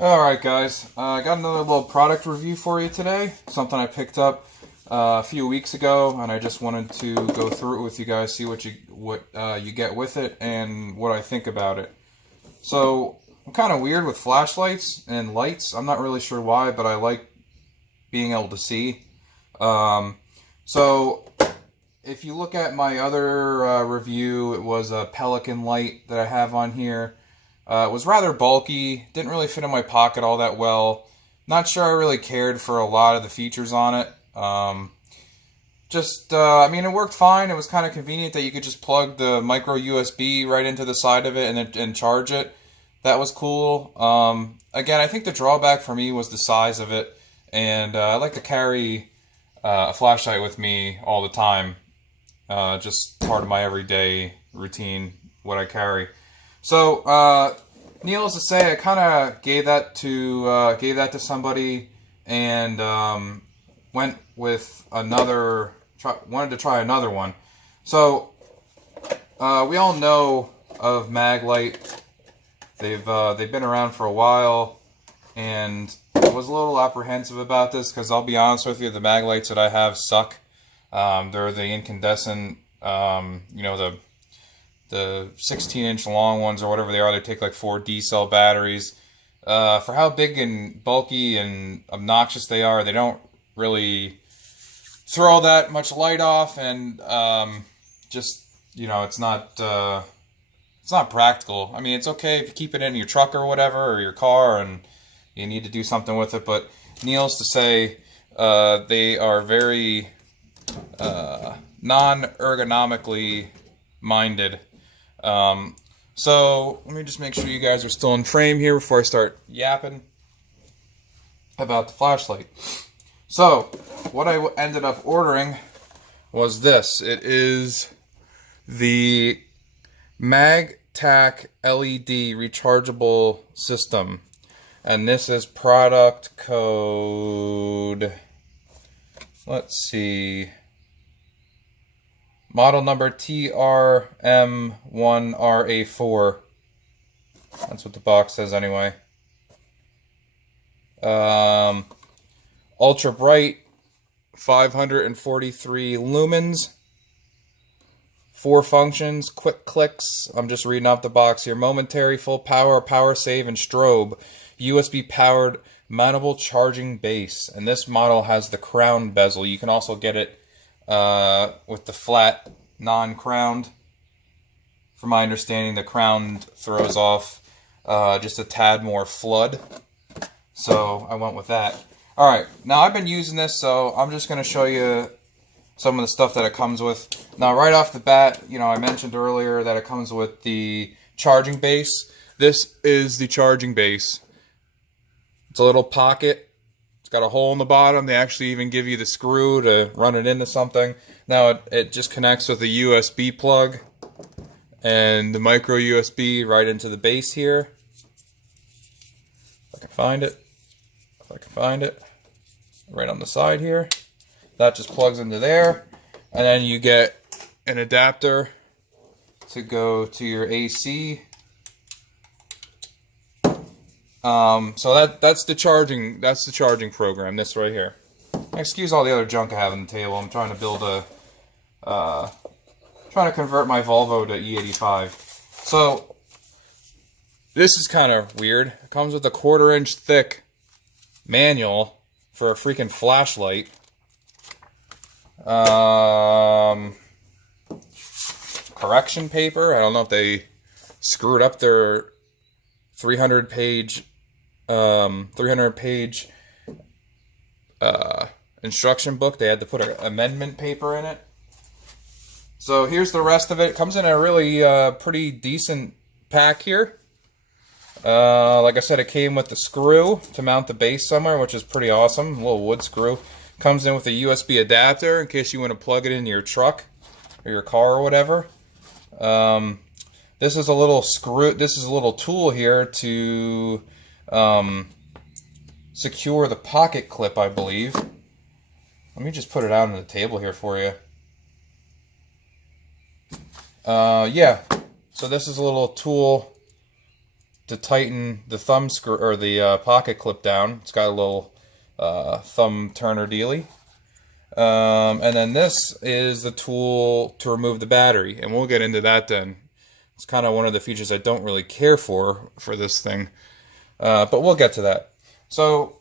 Alright guys, I got another little product review for you today. Something I picked up a few weeks ago, and I just wanted to go through it with you guys, see what you get with it, and what I think about it. So, I'm kind of weird with flashlights and lights. I'm not really sure why, but I like being able to see. So, if you look at my other review, it was a Pelican light that I have on here. It was rather bulky, didn't really fit in my pocket all that well. Not sure I really cared for a lot of the features on it. I mean, it worked fine. It was kind of convenient that you could just plug the micro USB right into the side of it and charge it. That was cool. Again, I think the drawback for me was the size of it. And I like to carry a flashlight with me all the time. Just part of my everyday routine, what I carry. So, needless to say, I kind of gave that to somebody, and went with wanted to try another one. So, we all know of Mag-Lite. They've been around for a while, and I was a little apprehensive about this because I'll be honest with you, the Mag-Lites that I have suck. They're the incandescent, the 16-inch long ones or whatever they are. They take like 4 D-cell batteries. For how big and bulky and obnoxious they are, they don't really throw that much light off, and it's not practical. I mean, it's okay if you keep it in your truck or whatever, or your car, and you need to do something with it, but needless to say, they are very non-ergonomically minded. So let me just make sure you guys are still in frame here before I start yapping about the flashlight. So what I ended up ordering was this. It is the Mag-Tac LED rechargeable system, and this is product code, let's see, model number TRM1RA4. That's what the box says anyway. Ultra bright, 543 lumens. 4 functions, quick clicks. I'm just reading off the box here. Momentary, full power, power save, and strobe. USB powered, mountable charging base. And this model has the crown bezel. You can also get it with the flat, non-crowned. From my understanding, the crowned throws off just a tad more flood. So I went with that. Alright, now I've been using this, so I'm just going to show you some of the stuff that it comes with. Now, right off the bat, I mentioned earlier that it comes with the charging base. This is the charging base. It's a little pocket. It's got a hole in the bottom. They actually even give you the screw to run it into something. Now, it just connects with a USB plug and the micro USB right into the base here. If I can find it. Right on the side here. That just plugs into there, and then you get an adapter to go to your AC. So that's the charging program. This right here. Excuse all the other junk I have on the table. I'm trying to build trying to convert my Volvo to E85. So this is kind of weird. It comes with a 1/4-inch thick manual for a freaking flashlight. Correction paper. I don't know if they screwed up their 300-page instruction book. They had to put an amendment paper in it. So here's the rest of it. It comes in a really pretty decent pack here. Like I said, it came with the screw to mount the base somewhere, which is pretty awesome. A little wood screw. Comes in with a USB adapter in case you want to plug it into your truck or your car or whatever. This is a little screw. This is a little tool here to secure the pocket clip, I believe. Let me just put it out on the table here for you. Yeah. So this is a little tool to tighten the thumb screw or the pocket clip down. It's got a little thumb turner dealy. And then this is the tool to remove the battery, and we'll get into that then. It's kind of one of the features I don't really care for this thing, but we'll get to that. So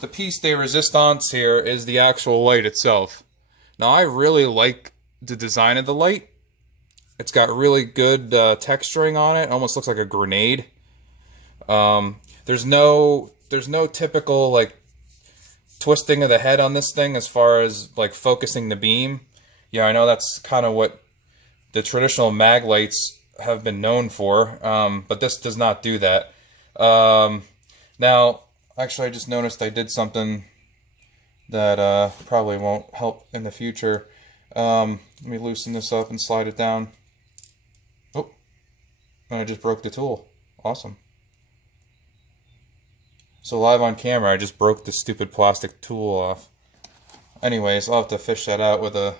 the piece de resistance here is the actual light itself. Now I really like the design of the light. It's got really good texturing on it. It almost looks like a grenade. There's no typical like twisting of the head on this thing as far as like focusing the beam. Yeah, I know that's kind of what the traditional Mag-Lites have been known for, but this does not do that. Now, actually I just noticed I did something that probably won't help in the future. Let me loosen this up and slide it down. Oh, and I just broke the tool. Awesome. So live on camera, I just broke the stupid plastic tool off. Anyways, I'll have to fish that out with a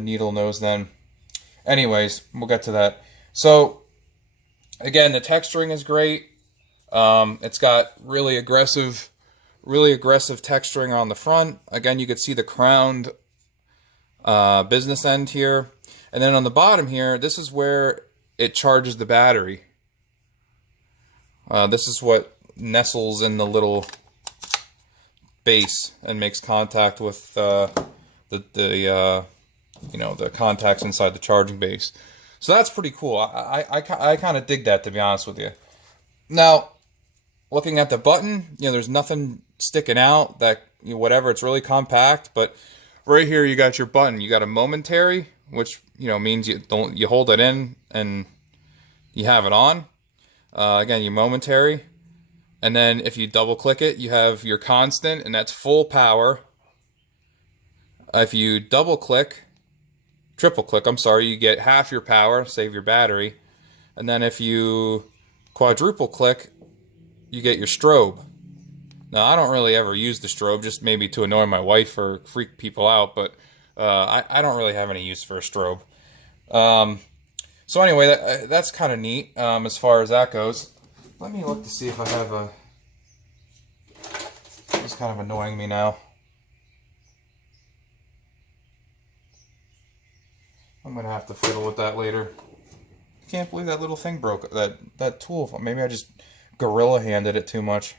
needle nose then. Anyways, we'll get to that. So, again, the texturing is great. It's got really aggressive texturing on the front. Again, you could see the crowned business end here. And then on the bottom here, this is where it charges the battery. This is what nestles in the little base and makes contact with the contacts inside the charging base. So that's pretty cool. I kind of dig that, to be honest with you. Now, looking at the button, there's nothing sticking out that whatever. It's really compact, but right here you got your button. You got a momentary, which means you hold it in and you have it on. Again, your momentary. And then if you double click it, you have your constant, and that's full power. If you triple click, you get half your power, save your battery. And then if you quadruple click, you get your strobe. Now, I don't really ever use the strobe, just maybe to annoy my wife or freak people out, but I don't really have any use for a strobe. So anyway, that's kind of neat as far as that goes. Let me look to see if I have a... It's kind of annoying me now. I'm going to have to fiddle with that later. I can't believe that little thing broke. That tool. Maybe I just gorilla handed it too much.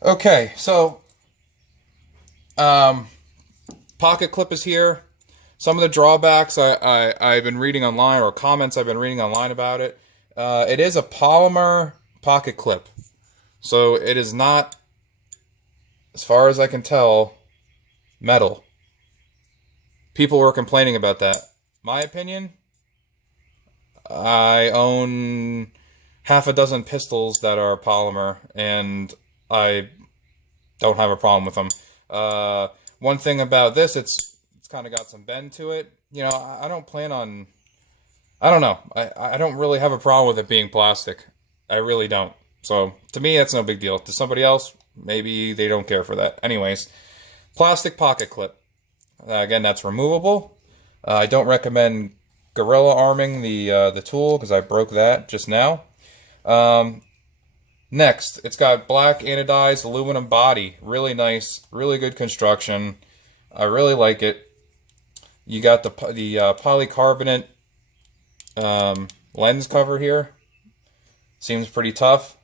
Okay, so... pocket clip is here. Some of the drawbacks I've been reading online, or comments I've been reading online about it. It is a polymer pocket clip. So it is not, as far as I can tell, metal. People were complaining about that. My opinion, I own half a dozen pistols that are polymer, and I don't have a problem with them. One thing about this, it's kind of got some bend to it. I don't plan on... I don't know. I don't really have a problem with it being plastic. I really don't. So, to me, that's no big deal. To somebody else, maybe they don't care for that. Anyways, plastic pocket clip. Again, that's removable. I don't recommend gorilla arming the tool, because I broke that just now. Next, it's got black anodized aluminum body. Really nice. Really good construction. I really like it. You got the polycarbonate lens cover here. Seems pretty tough.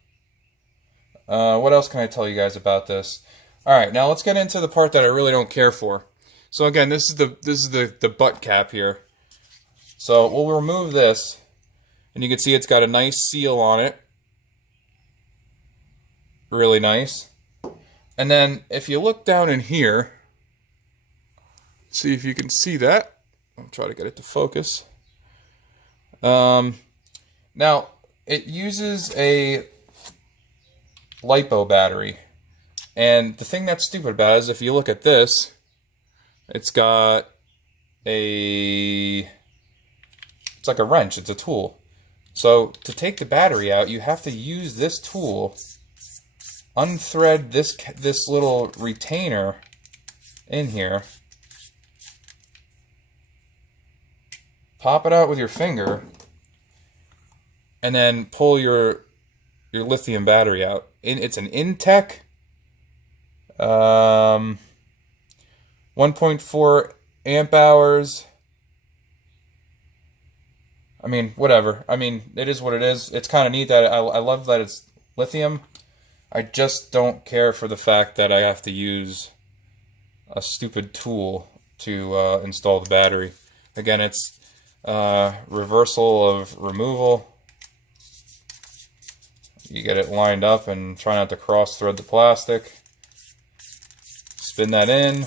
What else can I tell you guys about this? Alright, now let's get into the part that I really don't care for. So again, this is the butt cap here. So we'll remove this, and you can see it's got a nice seal on it. Really nice. And then if you look down in here, see if you can see that. I'll try to get it to focus. Now, it uses a Lipo battery. And the thing that's stupid about it is if you look at this, it's got it's like a wrench, it's a tool. So to take the battery out, you have to use this tool, unthread this little retainer in here, pop it out with your finger, and then pull your lithium battery out. It's an Intech 1.4 amp hours. I mean, whatever. I mean, it is what it is. It's kind of neat that I love that it's lithium. I just don't care for the fact that I have to use a stupid tool to install the battery. Again, it's reversal of removal. You get it lined up and try not to cross thread the plastic. Spin that in.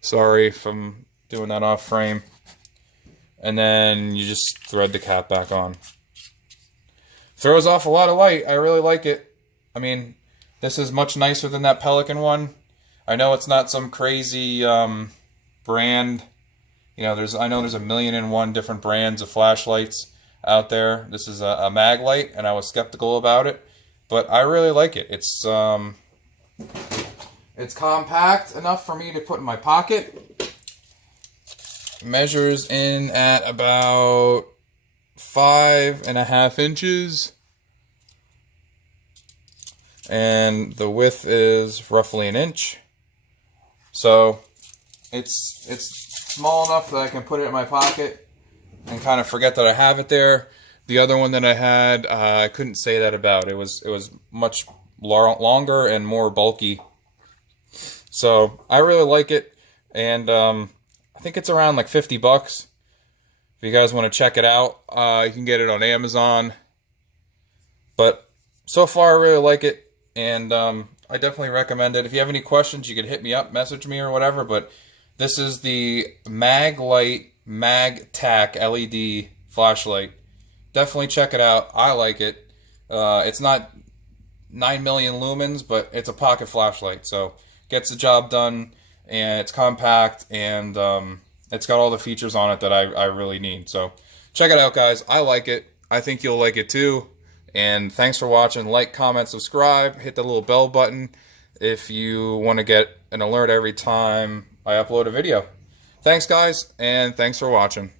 Sorry if I'm doing that off frame. And then you just thread the cap back on. Throws off a lot of light. I really like it. I mean, this is much nicer than that Pelican one. I know it's not some crazy brand. You know, I know there's 1,000,001 different brands of flashlights out there. This is a Mag-Lite, and I was skeptical about it, but I really like it. It's compact enough for me to put in my pocket. Measures in at about 5.5 inches, and the width is roughly 1 inch. So it's small enough that I can put it in my pocket and kind of forget that I have it there. The other one that I had, I couldn't say that about. It was much longer and more bulky. So I really like it, and I think it's around like 50 bucks. If you guys want to check it out, you can get it on Amazon. But so far, I really like it, and I definitely recommend it. If you have any questions, you can hit me up, message me, or whatever. But this is the Mag-Lite Mag-Tac LED flashlight. Definitely check it out. I like it. It's not 9 million lumens, but it's a pocket flashlight, so gets the job done. And it's compact, and it's got all the features on it that I really need. So check it out, guys. I like it. I think you'll like it too. And thanks for watching. Like, comment, subscribe. Hit the little bell button if you want to get an alert every time I upload a video. Thanks, guys, and thanks for watching.